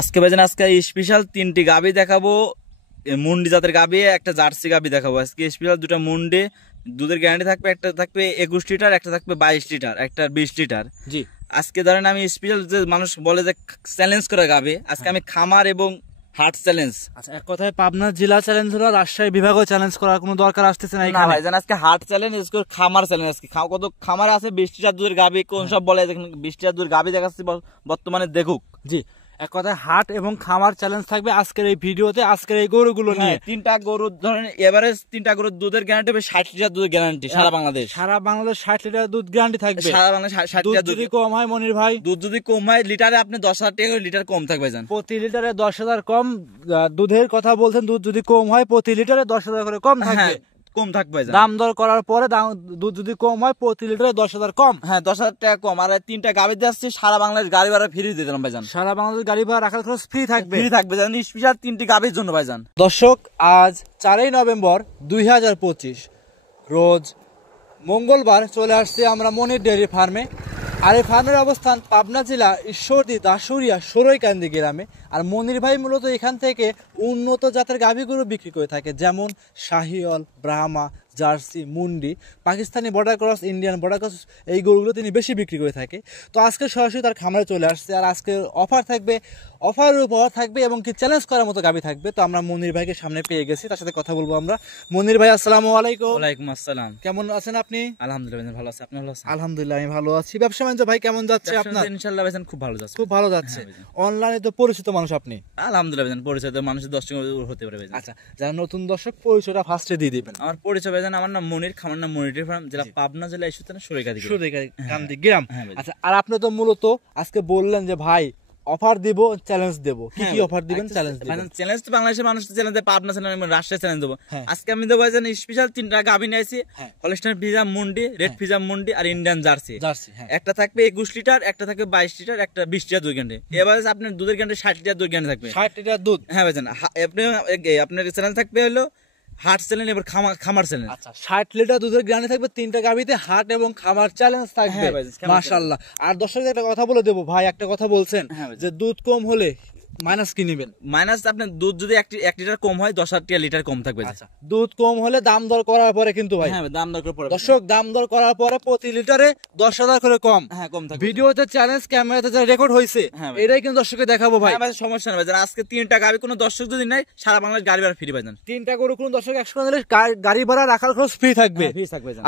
আজকে ভাইজান আজকে স্পেশাল 3টি গাভী দেখাবো, মুন্ডি জাতের গাভী, একটা জার্সি গাভী দেখাবো। আজকে স্পেশাল 2টা মুন্ডি, দুধের গ্যারান্টি থাকবে, একটা থাকবে 21 লিটার, একটা থাকবে 22 লিটার, একটা 20 লিটার। জি, আজকে ধরেন আমি স্পেশাল যে মানুষ বলে যে চ্যালেঞ্জ করে গাভী, আজকে আমি খামার এবং হাট চ্যালেঞ্জ। আচ্ছা, এক কথায় পাবনা জেলা চ্যালেঞ্জ হলো, রাজশাহী বিভাগও চ্যালেঞ্জ করার কোনো দরকার আসতেছে না না ভাইজান, আজকে হাট চ্যালেঞ্জ, খামার চ্যালেঞ্জ। আজকে কত খামার আছে 20 লিটার দুধের গাভী, কোন সব বলে দেখেন 20 লিটার দুধের গাভী দেখাচ্ছি বর্তমানে, দেখুক। জি, এক কথায় হাট এবং খামার চ্যালেঞ্জ থাকবে আজকের এই ভিডিওতে, আজকের এই গরুগুলো নিয়ে। 3টা গরু ধরেন এভারেজ 3টা গরুর দুধের গ্যারান্টি হবে 60 লিটার দুধের গ্যারান্টি সারা বাংলাদেশ। 60 লিটার দুধ গ্যারান্টি থাকবে সারা বাংলাদেশ। 60 লিটার যদি কম হয় মনির ভাই, দুধ যদি কম হয় লিটারে আপনি 10,000 টাকা করে লিটার কম থাকবে জান, প্রতি লিটারে 10,000 কম। দুধের কথা বলছেন, দুধ যদি কম হয় প্রতি লিটারে 10,000 করে কম থাকবে, কম থাকবে। দাম দর করার পরে দুধ যদি কম হয় প্রতি লিটারে 10,000 কম। 10,000 টাকা কম। আর 3টা গাভী দিচ্ছি সারা বাংলাদেশ, গাড়ি ভাড়া ফ্রি দিয়ে দিলাম ভাইজান। সারা বাংলাদেশ গাড়ি ভাড়া রাখার খরচ ফ্রি থাকবে, জান, স্পেশাল 3টি গাভীর জন্য ভাইজান। দর্শক, আজ 4 নভেম্বর 2025 রোজ মঙ্গলবার চলে আসছে আমরা মনির ডেয়ারি ফার্মে। আর এই ফার্মের অবস্থান পাবনা জেলা ঈশ্বরদী দাসুরিয়া সরৈকান্দি গ্রামে। আর মনির ভাই মূলত এখান থেকে উন্নত জাতের গাভীগুলো বিক্রি করে থাকে, যেমন শাহিওয়াল, ব্রাহ্মা, জার্সি, মুন্ডি, Pakistani border cross, Indian border cross, এই গরুগুলো তিনি বেশি বিক্রি করে থাকে। তো আজকে সরাসরি তার খামারে চলে আসছে, আর আজকে অফার থাকবে, অফারের উপর থাকবে এবং কি চ্যালেঞ্জ করার মতো গাভী থাকবে। তো আমরা মনির ভাইকে সামনে পেয়ে গেছি, তার সাথে কথা বলবো আমরা। মনির ভাই, আসসালামু আলাইকুম। ওয়ালাইকুম আসসালাম। কেমন আছেন আপনি? আলহামদুলিল্লাহ ভালো আছি, আপনি ভালো আছেন? আলহামদুলিল্লাহ আমি ভালো আছি। ব্যবসা বাণিজ্য ভাই কেমন যাচ্ছে আপনার? ইনশাআল্লাহ ভাইজান খুব ভালো যাচ্ছে। খুব ভালো যাচ্ছে। অনলাইনে তো পরিচিত মানুষ আপনি? আলহামদুলিল্লাহ ভাইজান, পরিচয় তো মানুষের দর্শক হতে পারে ভাইজান। আচ্ছা, যারা নতুন দর্শক, পরিচয়টা ফার্স্টে দিয়ে দিবেন। আমার পরিচয় ভাইজান, আমার নাম মনির, খামার নাম মনির ফার্ম, জেলা পাবনা, জেলা ঈশ্বরদী সরৈকান্দি গ্রাম। আচ্ছা, আর আপনি তো মূলত আজকে বললেন যে ভাই অফার দিব, চ্যালেঞ্জ দেব, কি কি অফার দিবেন, চ্যালেঞ্জ দিবেন? চ্যালেঞ্জ তো বাংলাদেশের মানুষ চ্যালেঞ্জ দেয়, পাবনা চ্যালেঞ্জ, রাজশাহী চ্যালেঞ্জ দেবো। আজকে আমি দেবো ভাইজান স্পেশাল 3টা গাভী নিয়েছি, হলস্টাইন ফ্রিজিয়ান মুন্ডি, রেড ফ্রিজিয়ান মুন্ডি আর ইন্ডিয়ান জার্সি। একটা থাকবে 21 লিটার, একটা থাকবে 22 লিটার, একটা 20 লিটার দুধ গ্যারান্টি। এবার আপনার দুধের গ্যারান্টি 60 লিটার দুধ গ্যারান্টি থাকবে। 60 লিটার দুধ? হ্যাঁ ভাইজান, আপনার চ্যালেঞ্জ থাকবে হলো হাট চ্যালেঞ্জ, এবার খামার চ্যালেঞ্জ। আচ্ছা, 60 লিটার দুধের গ্যারান্টি থাকবে 3টা গাভীতে, হাট এবং খামার চ্যালেঞ্জ থাকবে। মাশাআল্লাহ। আর দর্শকদের একটা কথা বলে দেবো ভাই, একটা কথা বলছেন যে দুধ কম হলে মাইনাস কি নেবেন? মাইনাস আপনার দুধ যদি 1 লিটার কম হয় 10,000 টাকা লিটার কম থাকবে। আচ্ছা, দুধ কম হলে দাম দর করার পরে কিন্তু ভাই, হ্যাঁ দাম দর করে দর্শক, দাম দর করার পরে প্রতি লিটারে 10,000 করে কম। হ্যাঁ কম থাকবে। ভিডিওতে চ্যালেঞ্জ, ক্যামেরাতে যা রেকর্ড হয়েছে এটাই কিন্তু দর্শককে দেখাবো ভাই। হ্যাঁ সমস্যা নেই ভাই, আজকে 3টা গাভী কোনো দর্শক যদি নাই সারা বাংলাদেশ গাড়ি ভাড়া ফ্রি ভাইজান। 3টা গরু কোন দর্শক 100 নিলে গাড়ি ভাড়া রাখার খরচ ফ্রি থাকবে।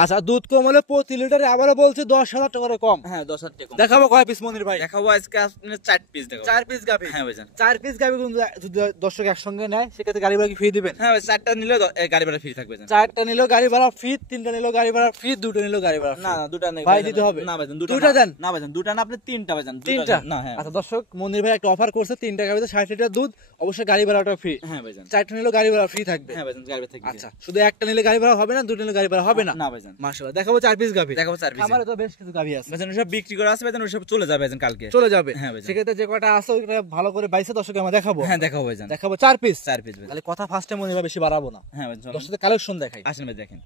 আচ্ছা, দুধ কম হলে প্রতি লিটারে আবারও বলছে 10,000 টাকা করে কম। হ্যাঁ 10,000 টাকা কম। দেখাবো কয় পিস মনির ভাই? দেখাবো আজকে আপনি 4 পিস দেখাবো। 4 পিস গাভী? হ্যাঁ ভাইজান, 4 পিস গাভী কিন্তু যদি দর্শক একসঙ্গে নেয় সেক্ষেত্রে গাড়ি ভাড়া কি ফ্রি দিবেন? হ্যাঁ 4টা নিলে গাড়ি ভাড়া ফ্রি থাকবে। 4টা নিলেও গাড়ি ভাড়া ফ্রি, 3টা নিলেও গাড়ি ভাড়া ফ্রি, 2টা নিলেও গাড়ি ভাড়া ফ্রি। না দুটা নেই ভাই, দিতে হবে। না ভাইজান, দুটা দেন। না ভাইজান, দুটা না, আপনি 3টা ভাইজান। 3টা না? হ্যাঁ। আচ্ছা দর্শক, মনির ভাই একটা অফার করছে, 3টা গাভীতে 60 লিটার দুধ, অবশ্যই গাড়ি ভাড়াটা ফ্রি। হ্যাঁ ভাইজান, 4টা নিলেও গাড়ি ভাড়া ফ্রি থাকবে। হ্যাঁ ভাইজান, গাড়ি ভাড়া থাকবে। আচ্ছা, শুধু একটা নিলে গাড়ি ভাড়া হবে না, 2টা নিলে গাড়ি ভাড়া হবে না? না ভাইজান। মাশাআল্লাহ, দেখাবো 4 পিস গাভী। দেখাবো 4 পিস। আমারে তো বেশ কিছু গাভী আছে ভাইজান, সব বিক্রি করা আছে ভাইজান, সব চলে যাবে ভাইজান, কালকে চলে যাবে। হ্যাঁ ভাইজান, সেক্ষেত্রে যে কয়টা আছে ওইটা ভালো করে বাইসে দর্শক আমরা দেখাবো। হ্যাঁ দেখাবো ভাইজান, দেখাবো 4 পিস। 4 পিস। তাহলে কথা ফার্স্টে মনির ভাই বেশি বাড়াবো না। হ্যাঁ ভাইজান, দর্শকদের কালেকশন দেখাই। আসেন ভাই দেখেন।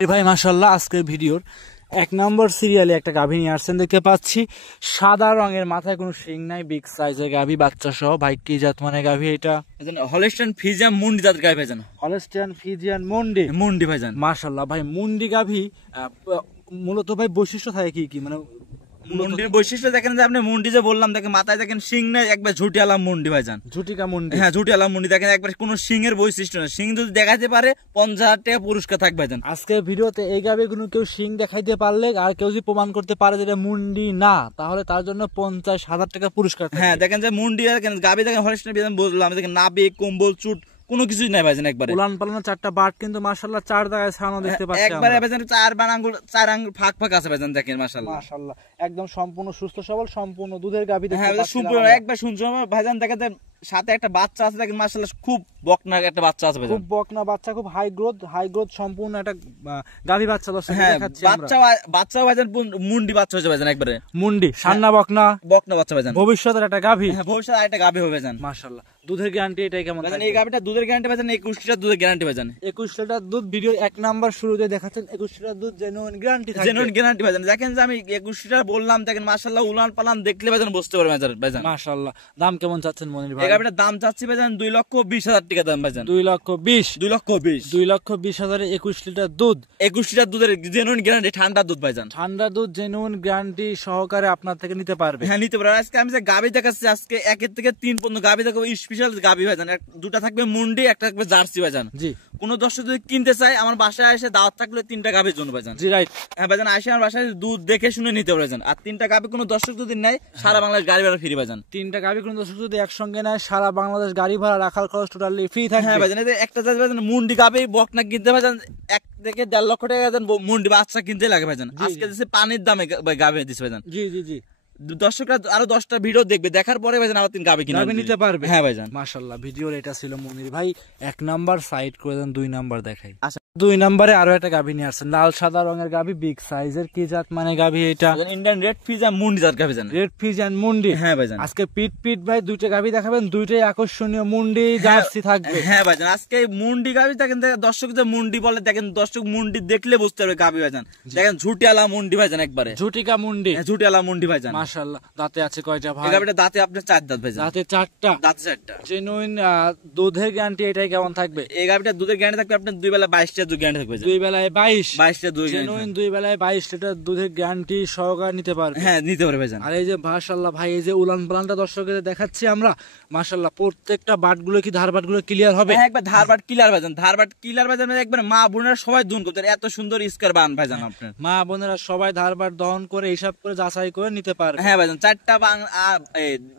ভাই মাশাআল্লাহ, আজকের ভিডিওর 1 নম্বর সিরিয়ালে একটা গাভী নিয়ে আসছেন, দেখতে পাচ্ছি সাদা রঙের, মাথায় কোনো শিং নাই, বিগ সাইজের গাভী, বাচ্চা সহ। ভাই কি জাত মানে গাভী এটা? হলস্টাইন ফ্রিজিয়ান মুন্ডি জাতের গাভী ভাইজান। হলস্টাইন ফ্রিজিয়ান মুন্ডি ভাইজান। মাশাআল্লাহ ভাই, মুন্ডি গাভী মূলত ভাই বৈশিষ্ট্য থাকে কি কি? মানে মুন্ডির বৈশিষ্ট্য দেখেন যে আপনি মুন্ডি যে বললাম, দেখেন মাথায় দেখেন শিং নাই, একবার ঝুটি আলাম মুন্ডি ভাইজান। ঝুটিকা মুন্ডি? হ্যাঁ ঝুটি আলাম মুন্ডি, দেখেন একবার কোনো শিং এর বৈশিষ্ট্য না। শিং যদি দেখাতে পারে 50,000 টাকা পুরস্কার থাকবে ভাইজান। আজকে ভিডিওতে এই গাভীগুলো কেউ শিং দেখাইতে পারলে আর কেউ যদি প্রমাণ করতে পারে যে এটা মুন্ডি না, তাহলে তার জন্য 50,000 টাকা পুরস্কার। হ্যাঁ দেখেন যে মুন্ডি, দেখেন গাভী দেখেন হলস্টাইন বললাম, দেখেন নাবি, কম্বল, চুট কোনো কিছুই নাই ভাইজান। একবারে উলান পালানো 4টা বাট কিন্তু মাশাআল্লাহ 4 জায়গায় ছাড়ানো দেখতে পাচ্ছি একবারে ভাইজান। 4 আঙ্গুল ফাঁক আছে ভাইজান, দেখেন মাশাআল্লাহ একদম সম্পূর্ণ সুস্থ সবল, সম্পূর্ণ দুধের গাভী দেখতে পাচ্ছি। হ্যাঁ সম্পূর্ণ একবার শুনছো ভাইজান, দেখেন সাথে একটা বাচ্চা আছে, দেখেন মাশাআল্লাহ খুব বকনা একটা বাচ্চা আছে ভাইজান। খুব বকনা বাচ্চা, খুব হাই গ্রোথ সম্পূর্ণ একটা গাভী বাচ্চা দর্শক দেখাচ্ছি আমরা। বাচ্চা ভাইজান মুন্ডি বাচ্চা হয়েছে ভাইজান, একবারে মুন্ডি সান্না বকনা বাচ্চা ভাইজান। ভবিষ্যতের একটা গাভী। হ্যাঁ ভবিষ্যতে আরেকটা গাভী হবে ভাইজান। মাশাআল্লাহ দুধের গ্যারান্টি এটাই কেমন ভাইজান এই গাবিটা দুধের গ্যারান্টি ভাইজান 21 লিটার দুধের গ্যারান্টি ভাইজান 21 লিটার দুধ ভিডিও 1 নাম্বার শুরুতে দেখাচ্ছেন 21 লিটার দুধ জেনুইন গ্যারান্টি থাকবে জেনুইন গ্যারান্টি ভাইজান দেখেন যে আমি 21 লিটার বললাম দেখেন মাশাআল্লাহ উলান পালান দেখলে ভাইজান বুঝতে পারবেন ভাইজান মাশাআল্লাহ দাম কেমন চাচ্ছেন মনির ভাই এই গাবিটার দাম চাচ্ছি ভাইজান 2,20,000 টাকা দাম ভাইজান 2,20,000 2,20,000 21 লিটার দুধ 21 লিটার দুধের জেনুইন গ্যারান্টি ঠান্ডা দুধ ভাইজান ঠান্ডা দুধ জেনুইন গ্যারান্টি সহকারে আপনার থেকে নিতে পারবে হ্যাঁ নিতে পারবে আজকে আমি যে গাবি দেখাচ্ছি আজকে 1 থেকে 3 পর্যন্ত গাবি দেখাবো স্পেশাল গাবি ভাইজান দুটা থাকবে মুন্ডি একটা থাকবে জার্সি ভাইজান জি কোন দর্শক যদি কিনতে চায় আমার বাসায় এসে দাওয়াত থাকলে 3টা গাবির জন্য ভাইজান জি রাইট হ্যাঁ ভাইজান আসে আমার বাসায় দুধ দেখে শুনে নিতে পারবে ভাইজান আর 3টা গাবি কোনো দর্শক যদি নেয় সারা বাংলাদেশ গাড়ি ভাড়া ফ্রি ভাইজান 3টা গাবি কোন দর্শক যদি একসঙ্গে নেয় সারা বাংলাদেশ গাড়ি ভাড়া রাখার খরচ টোটালি ফ্রি থাকবে হ্যাঁ ভাইজান এই একটা ভাইজান মুন্ডি গাবি বকনা কিনতে ভাইজান 1 থেকে 1.5 লক্ষ টাকা ভাইজান মুন্ডি বাচ্চা কিনতে লাগে ভাইজান আজকে দিছে পানির দামে গাবি দিছে ভাইজান জি জি জি দর্শকরা আরো 10টা ভিডিও দেখবে দেখার পরে ভাইজান আবার 3 গাবি কিনে নিতে পারবে হ্যাঁ ভাইজান মাশাআল্লাহ ভিডিওর এটা ছিল মনির ভাই 1 নাম্বার সাইড করে দেন 2 নাম্বার দেখাই আচ্ছা 2 নম্বরে আরো একটা গাভী নিয়ে আসছেন লাল সাদা রঙের গাভী বিগ সাইজের কি জাত মানে গাভী এটা ইন্ডিয়ান রেড ফিজ আর মুন্ডি জাত গাভী জান রেড ফিজ এন্ড মুন্ডি হ্যাঁ ভাইজান আজকে পিট ভাই দুইটা গাভী দেখাবেন দুইটাই আকর্ষণীয় মুন্ডি জার্সি থাকবে হ্যাঁ ভাইজান আজকে মুন্ডি গাভী দেখেন দর্শক যে মুন্ডি বলে দেখেন দর্শক মুন্ডি দেখলে বুঝতে পারবে গাভী ভাইজান দেখেন ঝুটিয়ালা মুন্ডি ভাইজান একবারে ঝুটিকা মুন্ডি ঝুটিয়ালা মুন্ডি ভাইজান মাশাআল্লাহ দাঁতে আছে কয়টা ভাই এই গাভীটা দাঁতে আপনার 4 দাঁত ভাইজান দাঁতে 4টা দাঁতে 4টা জেনুইন দুধের গ্যারান্টি এটাই কেমন থাকবে এই গাভীটা দুধের গ্যারান্টি থাকবে আপনার 2 বেলা 22 টা দুধ গ্যারান্টি থাকবে 2 বেলায় 22 টা দুধ জেনুইন 2 বেলায় 22 লিটার দুধের গ্যারান্টি সহকারে নিতে পারবে হ্যাঁ নিতে পারবে ভাইজান আর এই যে মাশাআল্লাহ ভাই এই যে উলান পালানটা দর্শকদের দেখাচ্ছি আমরা মাশাআল্লাহ প্রত্যেকটা বাটগুলো কি ধারবাটগুলো ক্লিয়ার হবে হ্যাঁ একবার ধারবাট ক্লিয়ার ভাইজান একবার মা বোনেরা সবাই দুন করতে এত সুন্দর স্কয়ার বান ভাইজান আপনার মা বোনেরা সবাই ধারবাট দহন করে হিসাব করে যাচাই করে নিতে পারবে হ্যাঁ ভাইজান 4টা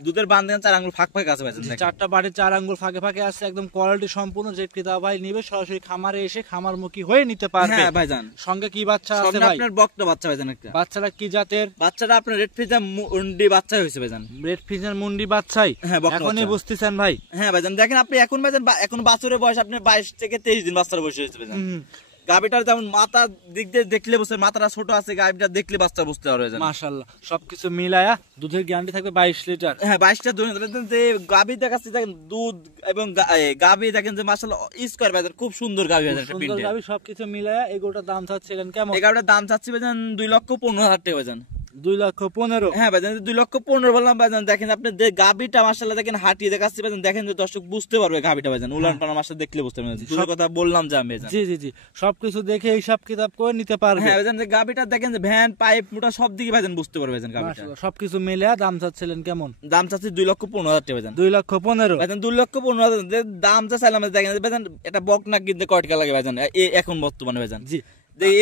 দুধের বান দেন 4 আঙ্গুল ফাঁক ফাঁক আছে ভাইজান 4টা বাটে 4 আঙ্গুল ফাঁকে ফাঁকে আছে একদম কোয়ালিটি সম্পূর্ণ যে ক্রেতা ভাই নিবে সরাসরি খামারে এসে খামারমুখী হয়ে নিতে পারবে হ্যাঁ ভাইজান সঙ্গে কি বাচ্চা আছে ভাই আপনার বকটা বাচ্চা ভাইজান একটা বাচ্চাটা কি জাতের বাচ্চাটা আপনার রেড ফিজার মুন্ডি বাচ্চা হয়েছে ভাইজান রেড ফিজার মুন্ডি বাচ্চাই হ্যাঁ এখনই বুঝতেছেন ভাই হ্যাঁ ভাইজান দেখেন আপনি এখন ভাইজান এখন বাছুরের বয়স আপনি 22 থেকে 23 দিন বাচ্চার বয়স হয়েছে ভাইজান গাবিটার যেমন মাথা দিক দিয়ে দেখলে বুঝতে মাথাটা ছোট আছে গাবিটা দেখলে বাচ্চা বুঝতে পারবে মাশাআল্লাহ সবকিছু মিলায়া দুধের গ্যারান্টি থাকবে 22 লিটার হ্যাঁ 22 টা দুধ যে গাবি দেখাচ্ছি দেখেন দুধ এবং গাবি দেখেন যে মাশাআল্লাহ স্কয়ার ভাইজান খুব সুন্দর গাবি ভাইজান একটা সুন্দর গাবি সবকিছু মিলায়া এগুলোর দাম চাচ্ছিলেন কেমন এই গাবিটার দাম চাচ্ছি ভাইজান 2,15,000 টাকা ভাইজান 2,15,000 হ্যাঁ ভাইজান 2,15,000 বললাম ভাইজান দেখেন আপনি গাবিটা মাশাআল্লাহ দেখেন হাঁটিয়ে দেখাচ্ছি ভাইজান দেখেন যে দর্শক বুঝতে পারবে গাবিটা ভাইজান উলান পালান মাশাআল্লাহ দেখলে বুঝতে পারবে দুধের কথা বললাম যে আমি জি জি জি সবকিছু দেখে হিসাব কিতাব করে নিতে পারবে হ্যাঁ ভাইজান গাবিটা দেখেন যে ভ্যান পাইপ মোটা সব দিকে ভাইজান বুঝতে পারবে ভাইজান গাবিটা সবকিছু মিলায়া দাম চাচ্ছিলেন কেমন দাম চাচ্ছি 2,15,000 টাকা ভাইজান 2,15,000 ভাইজান 2,15,000 দাম চাইলাম দেখেন ভাইজান এটা বকনা কিনতে কয় টাকা লাগে ভাইজান এখন বর্তমানে ভাইজান জি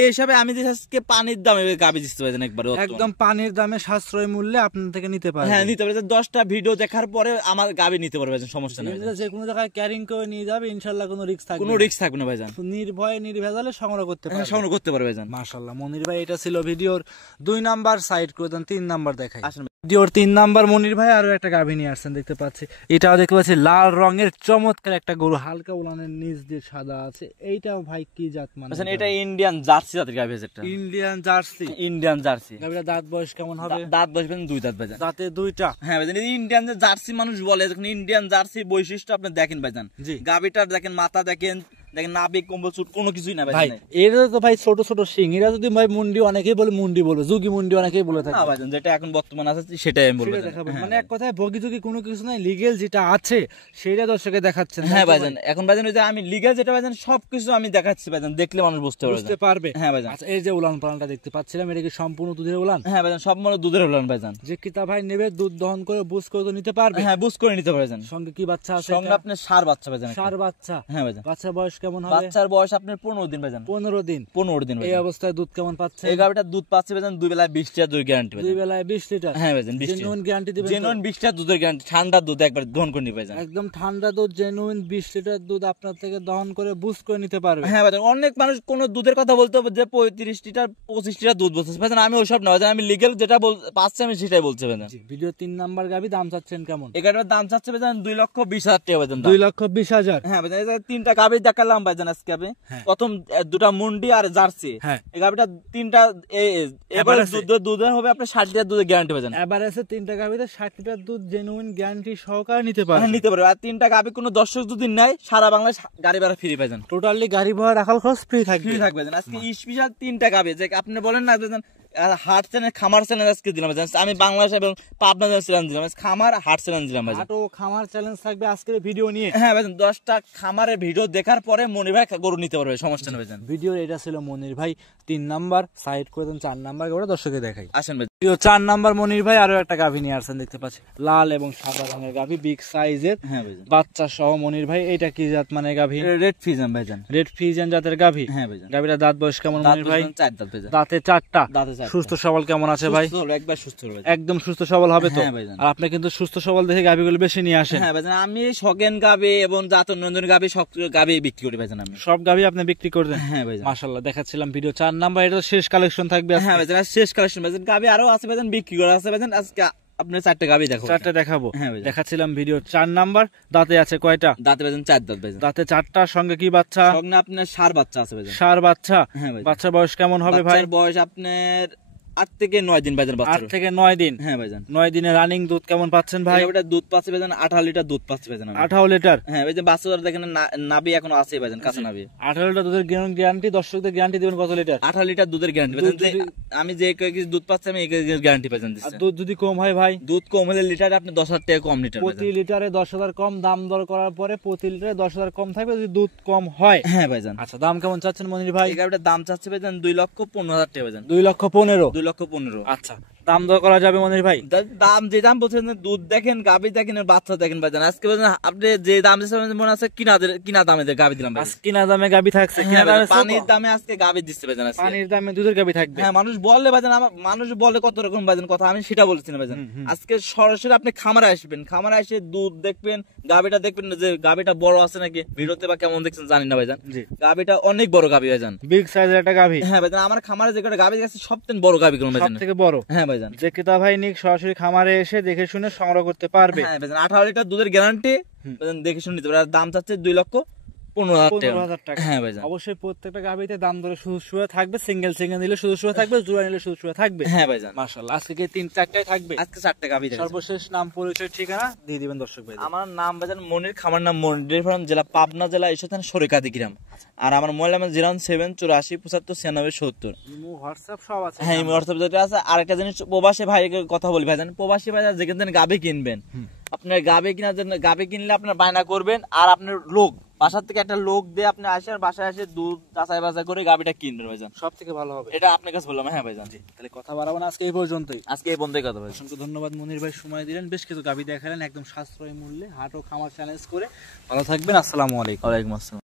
এই হিসাবে আমি যে আজকে পানির দামে গাবি দিতে ভাইজান একবার একদম পানির দামে সাশ্রয় মূল্যে আপনার থেকে নিতে পারবে হ্যাঁ নিতে পারবে 10টা ভিডিও দেখার পরে আমার গাবি নিতে পারবে ভাইজান সমস্যা নেই যে কোনো জায়গায় ক্যারিং করে নিয়ে যাবে ইনশাআল্লাহ কোনো রিস্ক থাকবে কোনো রিস্ক থাকবে না ভাইজান নির্ভয়ে নির্ভেজালে সংগ্রহ করতে পারবে সংগ্রহ করতে পারবে ভাইজান মাশাআল্লাহ মনির ভাই এটা ছিল ভিডিওর 2 নাম্বার সাইড করে দেন 3 নাম্বার দেখাই ভিডিওর 3 নাম্বার মনির ভাই আরো একটা গাভী নিয়ে আসছেন দেখতে পাচ্ছি এটাও দেখতে পাচ্ছি লাল রঙের চমৎকার একটা গরু হালকা উলানের নিচ দিয়ে সাদা আছে এইটাও ভাই কি জাত মানে আচ্ছা এটা ইন্ডিয়ান জার্সি জাতের গাভী এটা ইন্ডিয়ান জার্সি গাভীর দাঁত বয়স কেমন হবে দাঁত বয়স 2 দাঁত ভাইজান দাঁতে 2টা হ্যাঁ ভাইজান ইন্ডিয়ান যে জার্সি মানুষ বলে যখন ইন্ডিয়ান জার্সি বৈশিষ্ট্য আপনি দেখেন ভাইজান গাভীটার দেখেন মাথা দেখেন নাবিক কম্বল চুট কোনো কিছুই না ভাই এর তো ভাই ছোট ছোট শিং এরা যদি ভাই মুন্ডি অনেকেই বলে মুন্ডি বলে যুগি মুন্ডি অনেকেই বলে থাকে না ভাইজান যেটা এখন বর্তমান আছে সেটাই আমি বলবো মানে এক কথায় বগি যুগি কোনো কিছু নাই লিগ্যাল যেটা আছে সেটা দর্শকে দেখাচ্ছেন হ্যাঁ ভাইজান এখন ভাইজান ওই যে আমি লিগ্যাল যেটা ভাইজান সবকিছু আমি দেখাচ্ছি ভাইজান দেখলে মানুষ বুঝতে পারবে হ্যাঁ ভাইজান আচ্ছা এই যে উলান পালানটা দেখতে পাচ্ছিলাম এটা কি সম্পূর্ণ দুধের উলান হ্যাঁ ভাইজান সব মানে দুধের উলান ভাইজান যে কিতা ভাই নেবে দুধ দহন করে বুঝ করে তো নিতে পারবে হ্যাঁ বুঝ করে নিতে পারবে ভাইজান সঙ্গে কি বাচ্চা আছে সঙ্গে আপনার ষাঁড় বাচ্চা ভাইজান ষাঁড় বাচ্চা হ্যাঁ ভাইজান বাচ্চার বয়স কেমন হবে বাচ্চার বয়স আপনার 15 দিন ভাইজান 15 দিন এই অবস্থায় দুধ কেমন পাচ্ছে এই গাবিটা দুধ পাচ্ছে ভাইজান 2 বেলায় 20 লিটার দুধ গ্যারান্টি ভাইজান 2 বেলায় 20 লিটার হ্যাঁ ভাইজান 20 জেনুইন গ্যারান্টি দিবেন জেনুইন 20 লিটার দুধের গ্যারান্টি ঠান্ডা দুধ একবার দহন করে নিবে ভাইজান একদম ঠান্ডা দুধ জেনুইন 20 লিটার দুধ আপনার থেকে দহন করে বুঝ করে নিতে পারবে হ্যাঁ ভাইজান অনেক মানুষ কোন দুধের কথা বলতে হবে যে 35 লিটার 25 লিটার দুধ বলছে ভাইজান আমি ওসব না ভাইজান আমি লিগ্যাল যেটা পাচ্ছে আমি সেটাই বলছি ভাইজান ভিডিও 3 নাম্বার গাবি দাম চাচ্ছেন কেমন এটার দাম চাচ্ছে ভাইজান 2,20,000 টাকা ভাইজান 2,20,000 হ্যাঁ ভাইজান এই তিনটা গাবি দেখালাম দেখালাম ভাইজান আজকে আমি প্রথম দুটা মুন্ডি আর জার্সি, এই গাভিটা তিনটা এবারে দুধের হবে আপনার 60 লিটার দুধের গ্যারান্টি ভাইজান। এভারেজে তিনটা গাভিতে 60 লিটার দুধ জেনুইন গ্যারান্টি সহকারে নিতে পারবে, নিতে পারবে। আর তিনটা গাভি কোনো দর্শক যদি নেয় সারা বাংলায় গাড়ি ভাড়া ফ্রি ভাইজান, টোটালি গাড়ি ভাড়া রাখাল খরচ ফ্রি থাকবে ভাইজান। আজকে স্পেশাল তিনটা গাভি যে আপনি বলেন না ভাইজান হাট চ্যানেল খামার চ্যানেল আজকে দিলাম ভাইজান, আমি বাংলাদেশ এবং পাবনা চ্যানেল দিলাম, খামার হাট চ্যানেল দিলাম ভাইজান। হাট ও খামার চ্যালেঞ্জ থাকবে আজকের ভিডিও নিয়ে। হ্যাঁ ভাইজান 10টা খামারের ভিডিও দেখার পরে মনির ভাই গরু নিতে পারবে, সমস্যা নেই ভাইজান। ভিডিও এটা ছিল মনির ভাই 3 নাম্বার, সাইড করে দেন 4 নাম্বার গরু দর্শকে দেখাই। আসেন ভাই 4 নাম্বার মনির ভাই আরো একটা গাভী নিয়ে আসছেন, দেখতে পাচ্ছি লাল এবং সাদা রঙের গাভী, বিগ সাইজের, হ্যাঁ ভাইজান বাচ্চা সহ। মনির ভাই এটা কি জাত মানে গাভী? রেড ফিজিয়ান ভাইজান, রেড ফিজিয়ান জাতের গাভী। হ্যাঁ ভাইজান। গাভীটা দাঁত বয়স কেমন মনির ভাই? 4 দাঁত ভাইজান। দাঁতে 4টা। দাঁতে 4টা। সুস্থ সবল কেমন আছে ভাই? একবার সুস্থ হবে, একদম সুস্থ সবল হবে তো? হ্যাঁ ভাইজান। আর আপনি কিন্তু সুস্থ সবল দেখে গাভীগুলো বেশি নিয়ে আসেন। হ্যাঁ ভাইজান, আমি শগেন গাভী এবং জাত নন্দন গাভী সব গাভী বিক্রি করি ভাইজান, আমি সব গাভী আপনি বিক্রি করবেন? হ্যাঁ ভাইজান। মাশাআল্লাহ, দেখাচ্ছিলাম ভিডিও 4 নাম্বার, এটা শেষ কালেকশন থাকবে আজকে। হ্যাঁ ভাইজান শেষ কালেকশন ভাইজান, গাভী আরো আছে ভাইজান বিক্রি করা আছে ভাইজান, আজকে আপনার 4টা গাভী দেখো। 4টা দেখাবো। হ্যাঁ ভাইজান। দেখাচ্ছিলাম ভিডিও 4 নাম্বার, দাঁতে আছে কয়টা? দাঁতে ভাইজান 4 দাঁত ভাইজান। দাঁতে 4টা, সঙ্গে কি বাচ্চা? সঙ্গে আপনার ষাঁড় বাচ্চা আছে ভাইজান। ষাঁড় বাচ্চা। হ্যাঁ ভাইজান। বাচ্চার বয়স কেমন হবে ভাই? বাচ্চার বয়স আপনার 8 থেকে 9 দিন ভাইজান। 8 থেকে 9 দিন। হ্যাঁ ভাইজান। 9 দিনে রানিং দুধ কেমন পাচ্ছেন ভাই? এটা দুধ পাচ্ছে ভাইজান 18 লিটার দুধ পাচ্ছে ভাইজান। 18 লিটার। হ্যাঁ ভাইজান, বাচ্চাদের দেখেন নাভি এখনো আছে ভাইজান, কাঁচা নাভি। 18 লিটার দুধের গ্যারান্টি, দর্শকদের গ্যারান্টি দিবেন কত লিটার? 18 লিটার দুধের গ্যারান্টি ভাইজান। আমি যে কেজি দুধ পাচ্ছি আমি এই কেজির গ্যারান্টি ভাইজান দিচ্ছি। আর দুধ যদি কম হয় ভাই? দুধ কম হলে লিটারে আপনি 10,000 টাকা কম লিটার প্রতি লিটারে 10,000 কম, দাম দর করার পরে প্রতি লিটারে 10,000 কম থাকবে যদি দুধ কম হয়। হ্যাঁ ভাইজান। আচ্ছা, দাম কেমন চাচ্ছেন মনির ভাই? এই গাড়িটার দাম চাচ্ছে ভাইজান 2,15,000 টাকা ভাইজান। 2,15,000। 2,15,000। আচ্ছা, দাম দর করা যাবে মনির ভাই? দাম যে দাম বলছেন, দুধ দেখেন, গাভী দেখেন, বাচ্চা দেখেন ভাইজান। আজকে ভাইজান আপনি যে দাম দিচ্ছেন মনে আছে কিনা দামে গাভী দিলাম ভাই। কিনা দামে গাভী থাকছে, কিনা দামে পানির দামে আজকে গাভী দিচ্ছে ভাইজান। পানির দামে দুধের গাভী থাকবে। হ্যাঁ, মানুষ বলে ভাইজান, মানুষ বলে কত রকম ভাইজান কথা, আমি সেটা বলছি না ভাইজান। আজকে সরাসরি আপনি খামারে আসবেন, খামারে এসে দুধ দেখবেন, গাভীটা দেখবেন যে গাভীটা বড় আছে নাকি, ভিডিওতে বা কেমন দেখছেন জানি না ভাইজান। গাভীটা অনেক বড় গাভী ভাইজান, বিগ সাইজের একটা গাভী। হ্যাঁ ভাইজান, আমার খামারে যে কটা গাভী আছে সবথেকে বড় গাভী কোন ভাইজান, সবথেকে বড়। হ্যাঁ ভাইজান। যে ক্রেতা ভাই নিক সরাসরি খামারে এসে দেখে শুনে সংগ্রহ করতে পারবে। হ্যাঁ ভাইজান, 18 লিটার দুধের গ্যারান্টি ভাইজান, দেখে শুনে নিতে পারবে। আর দাম চাচ্ছে 2,15,000 টাকা। হ্যাঁ ভাইজান। অবশ্যই প্রত্যেকটা গাভীতে দাম ধরে সুযোগ সুবিধা থাকবে, সিঙ্গেল নিলে সুযোগ সুবিধা থাকবে, জোড়া নিলে সুযোগ সুবিধা থাকবে। হ্যাঁ ভাইজান। মাশাআল্লাহ, আজকে কি 3-4টাই থাকবে? আজকে 4টা গাভী। সর্বশেষ নাম, পরিচয়, ঠিকানা দিয়ে দিবেন দর্শক ভাই। আমার নাম ভাইজান মনির, খামার নাম মনির ফার্ম, জেলা পাবনা, জেলা ঈশ্বরদী সরিকাদি গ্রাম। আর আমার মোবাইল নাম্বার 01784759670। হোয়াটসঅ্যাপ সব আছে। হ্যাঁ, হোয়াটসঅ্যাপ যেটা আছে। আর একটা জিনিস, প্রবাসী ভাই কথা বলি ভাইজান, প্রবাসী ভাই যেখান থেকে গাভী কিনবেন, আপনার গাভী কেনার জন্য, গাভী কিনলে আপনার বায়না করবেন, আর আপনার লোক বাসার থেকে একটা লোক দিয়ে আপনি আসেন, বাসায় এসে দুধ যাচাই বাছাই করে গাভীটা কিনবেন ভাইজান, সব থেকে ভালো হবে। এটা আপনার কাছে বললাম। হ্যাঁ ভাইজান। তাহলে কথা বাড়াবো না, আজকে এই পর্যন্তই। আজকে এই বন্ধই কথা ভাই। অসংখ্য ধন্যবাদ মনির ভাই, সময় দিলেন, বেশ কিছু গাভী দেখালেন একদম সাশ্রয়ী মূল্যে, হাট ও খামার চ্যালেঞ্জ করে। ভালো থাকবেন, আসসালামু আলাইকুম। ওয়ালাইকুম আসসালাম।